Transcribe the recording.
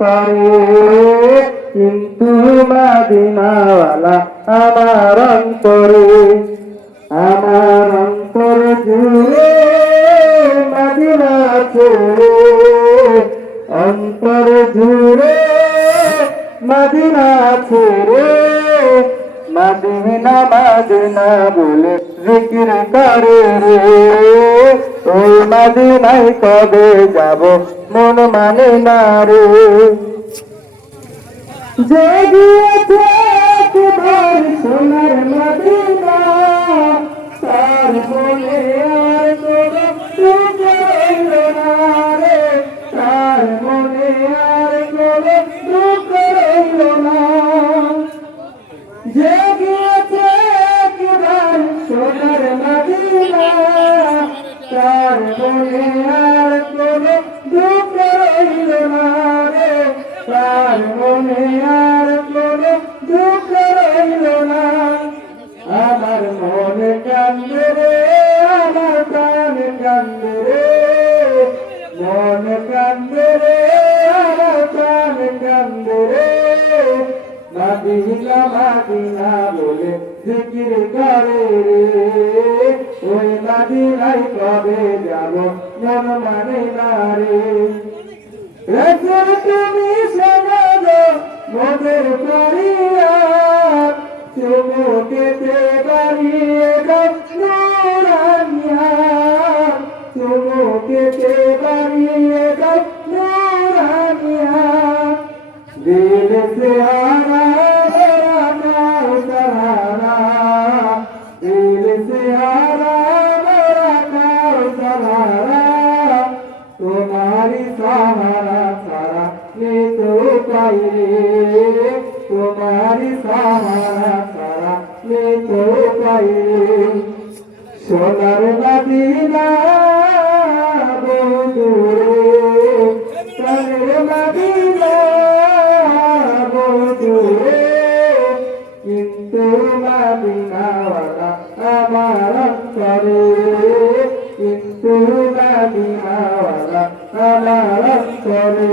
অন্তরে কিন্তু মদিনাওয়ালা আমার অন্তরে, আমার অন্তর জুড়ে মদিনা ছেড়ে অন্তর জুড়ে মদিনা ছেড়ে মদিনা মদিনা বলে জিকির করে রে। ওই মদিনায় কবে যাব? মন মানে না রে। যে একবার সোনার মদিনা, তার বলে আর কোনো সুখ রইল রে। তার মনে আর কোনো দুঃখ রইল একবার সোনার মদিনা, তার মনে আর মাদিনা মাদিনা বলে জিকির করে রে। ওই মাদিনাই কবে যাব, মন মানে না রে। রসুল তুমি শোনালো মোদের করিয়া চুমুকেতে বাড়িয়ে গঙ্গুরানিয়া চুমুকেতে বাড়িয়ে নিতে পারি সোনার মদিনা বধুরে সোনার মদিনা বধুরে কিন্তু মদিনাওয়ালা আমার করে কিন্তু মদিনাওয়ালা আমার করে